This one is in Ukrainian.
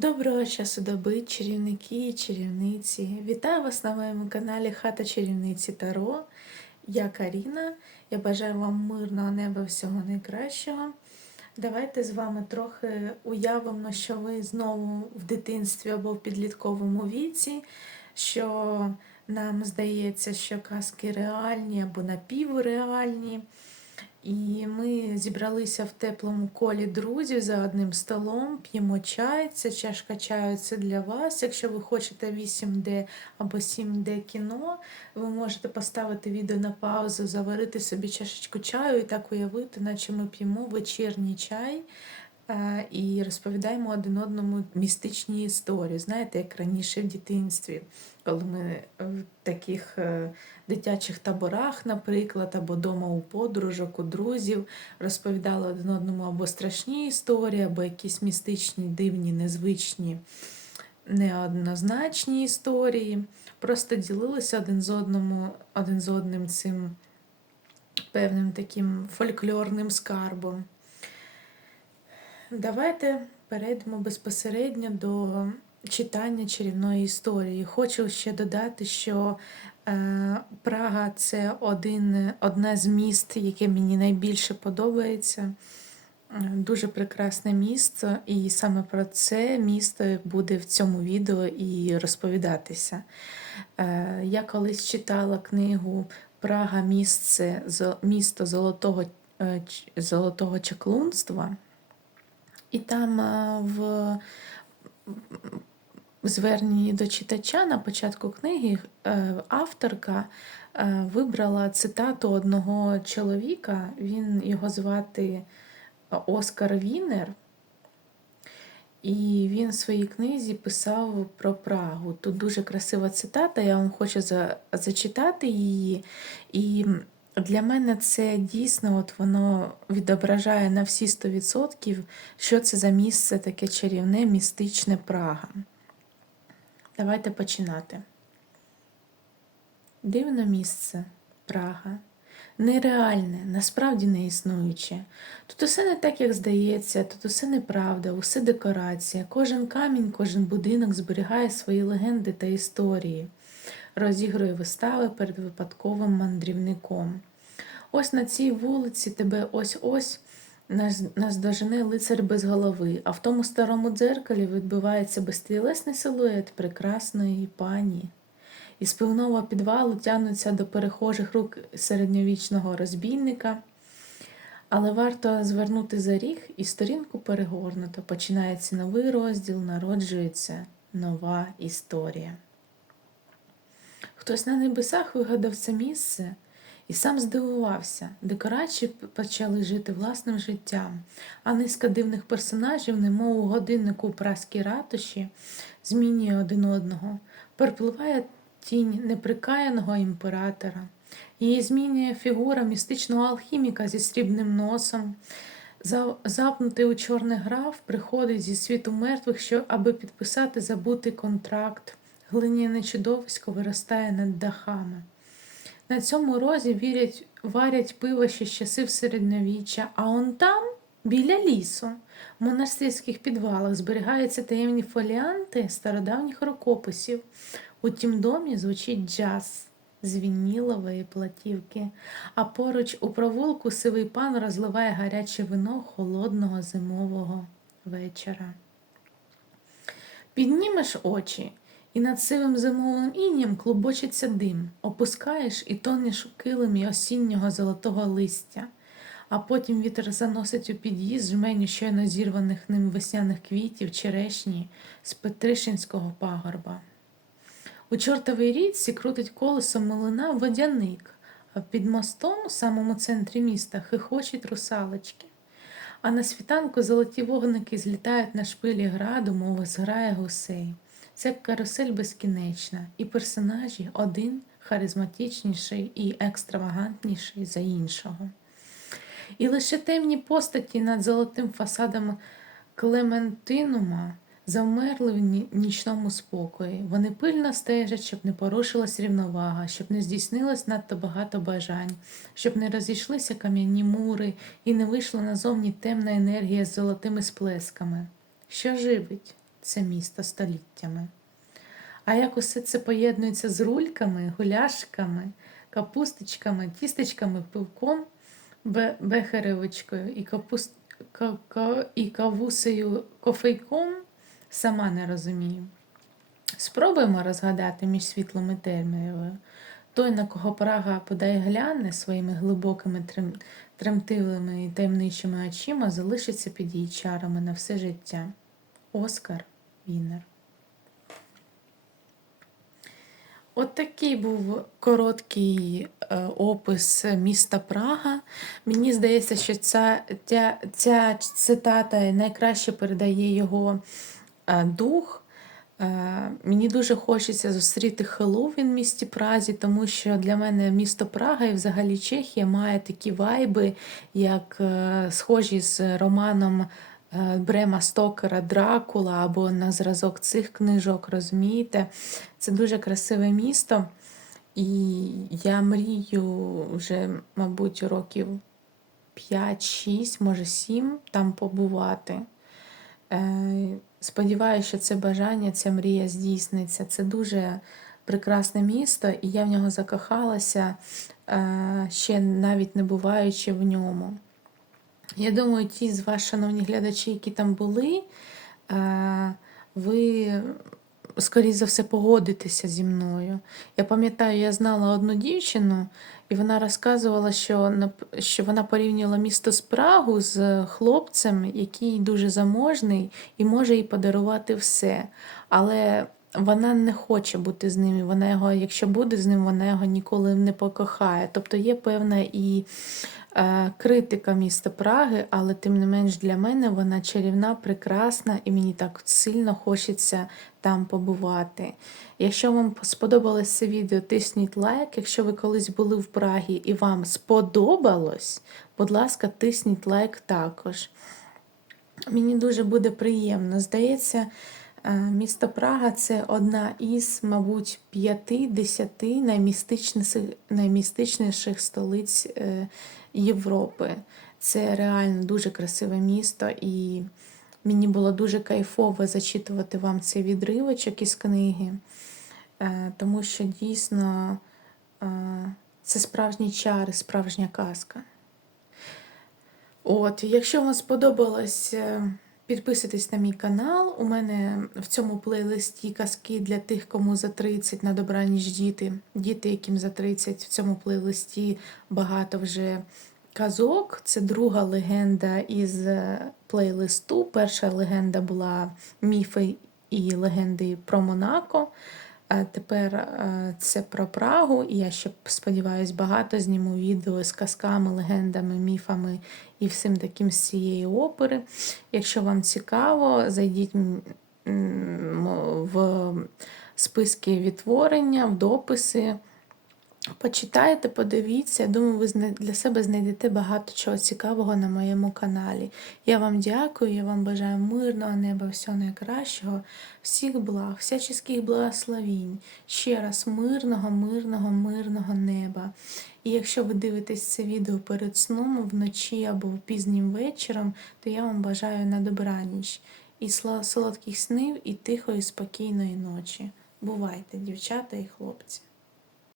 Доброго часу доби, чарівники і чарівниці. Вітаю вас на моєму каналі Хата Чарівниці Таро. Я Каріна. Я бажаю вам мирного неба всього найкращого. Давайте з вами трохи уявимо, що ви знову в дитинстві або в підлітковому віці, що нам здається, що казки реальні або напівреальні. І ми зібралися в теплому колі друзів за одним столом, п'ємо чай. Це чашка чаю це для вас. Якщо ви хочете 8D або 7D кіно, ви можете поставити відео на паузу, заварити собі чашечку чаю і так уявити, наче ми п'ємо вечірній чай. Е, І розповідаємо один одному містичні історії. Знаєте, як раніше в дитинстві, коли ми в таких е, дитячих таборах, наприклад, або дома у подружок, у друзів, розповідали один одному або страшні історії, або якісь містичні, дивні, незвичні, неоднозначні історії. Просто ділилися один з одному, один з одним цим певним таким фольклорним скарбом. Давайте перейдемо безпосередньо до читання чарівної історії. Хочу ще додати, що е, Прага це один, одне з міст, яке мені найбільше подобається. Дуже прекрасне місто, і саме про це місто буде в цьому відео і розповідатися. Е, Я колись читала книгу Прага місце, місто золотого, е, золотого чаклунства. І там е, в зверненні до читача на початку книги е, авторка е, вибрала цитату одного чоловіка. Він його звати Оскар Вінер. І він в своїй книзі писав про Прагу. Тут дуже красива цитата, я вам хочу за, зачитати її. І для мене це дійсно от воно відображає на всі 100%, що це за місце таке чарівне, містичне Прага. Давайте починати. Дивне місце Прага. Нереальне, насправді не існуюче. Тут усе не так, як здається, тут усе неправда, усе декорація. Кожен камінь, кожен будинок зберігає свої легенди та історії, розігрує вистави перед випадковим мандрівником. Ось на цій вулиці тебе ось-ось наздожене лицар без голови, а в тому старому дзеркалі відбивається безтілесний силует прекрасної пані. Із пивного підвалу тягнуться до перехожих рук середньовічного розбійника. Але варто звернути за ріг і сторінку перегорнуто. Починається новий розділ, народжується нова історія. Хтось на небесах вигадав це місце і сам здивувався. Декорації почали жити власним життям, а низка дивних персонажів, немов у годиннику у праській ратуші, змінює один одного. Перепливає тінь неприкаяного імператора. Її змінює фігура містичного алхіміка зі срібним носом. Запнутий у чорний граф приходить зі світу мертвих, що, аби підписати забутий контракт. Глиняне чудовисько виростає над дахами. На цьому розі вірять, варять пиво ще з часів середньовіччя, а он там, біля лісу, в монастирських підвалах зберігаються таємні фоліанти стародавніх рукописів. У тім домі звучить джаз з вінілової платівки, а поруч у провулку сивий пан розливає гаряче вино холодного зимового вечора. Піднімеш очі, і над сивим зимовим інням клубочиться дим, опускаєш і тонеш у килимі осіннього золотого листя, а потім вітер заносить у під'їзд жменю щойно зірваних ним весняних квітів черешні з Петришинського пагорба. У чортовій річці крутить колесо млина водяник, а під мостом у самому центрі міста хихочуть русалочки. А на світанку золоті вогники злітають на шпилі граду, мов зграє гусей. Це карусель безкінечна, і персонажі один харизматичніший і екстравагантніший за іншого. І лише темні постаті над золотим фасадом Клементинума завмерли в нічному спокої. Вони пильно стежать, щоб не порушилась рівновага, щоб не здійснилось надто багато бажань, щоб не розійшлися кам'яні мури і не вийшла назовні темна енергія з золотими сплесками. Що живить? Це місто століттями. А як усе це поєднується з рульками, гуляшками, капусточками, тістечками, пивком, бе- бехеревичкою і, капуст... ка- ка- і кавусею кофейком, сама не розумію. Спробуємо розгадати між світлом і темрявою. Той, на кого Прага подай гляне своїми глибокими трем... тремтивими і таємничими очима, залишиться під її чарами на все життя. Оскар Вінер. От такий був короткий е, опис міста Прага. Мені здається, що ця, ця, ця цитата найкраще передає його е, дух. Е, Мені дуже хочеться зустріти Хеллоуін в місті Празі, тому що для мене місто Прага і взагалі Чехія має такі вайби, як схожі з романом Брема Стокера Дракула або на зразок цих книжок, розумієте? Це дуже красиве місто. І я мрію вже, мабуть, років 5-6, може 7 там побувати. Е, Сподіваюся, що це бажання, ця мрія здійсниться. Це дуже прекрасне місто, і я в нього закохалася, е, ще навіть не буваючи в ньому. Я думаю, ті з вас, шановні глядачі, які там були, е, ви, скоріше за все, погодитеся зі мною. Я пам'ятаю, я знала одну дівчину, і вона розказувала, що, що вона порівнювала місто з Прагу з хлопцем, який дуже заможний і може їй подарувати все. Але вона не хоче бути з ним. і Вона його, якщо буде з ним, вона його ніколи не покохає. Тобто є певна і е, критика міста Праги, але тим не менш для мене вона чарівна, прекрасна, і мені так сильно хочеться там побувати. Якщо вам сподобалось це відео, тисніть лайк. Якщо ви колись були в Прагі і вам сподобалось, будь ласка, тисніть лайк також. Мені дуже буде приємно. Здається, місто Прага це одна із, мабуть, п'яти-десяти наймістичніших, столиць е, Європи. Це реально дуже красиве місто, і мені було дуже кайфово зачитувати вам цей відривочок із книги, е, тому що дійсно е, це справжні чари, справжня казка. От, якщо вам сподобалось, е, підписуйтесь на мій канал. У мене в цьому плейлисті казки для тих, кому за 30 на добраніч діти. Діти, яким за 30 в цьому плейлисті багато вже казок. Це друга легенда із е, плейлисту. Перша легенда була міфи і легенди про Монако. Тепер це про Прагу, і я ще сподіваюся, багато зніму відео з казками, легендами, міфами і всім таким з цієї опери. Якщо вам цікаво, зайдіть в списки відтворення, в дописи. Почитайте, подивіться. Я думаю, ви для себе знайдете багато чого цікавого на моєму каналі. Я вам дякую, я вам бажаю мирного неба, всього найкращого, всіх благ, всяческих благословінь. Ще раз мирного, мирного, мирного неба. І якщо ви дивитесь це відео перед сном, вночі або пізнім вечором, то я вам бажаю на добраніч. І солодких снів, і тихої, спокійної ночі. Бувайте, дівчата і хлопці.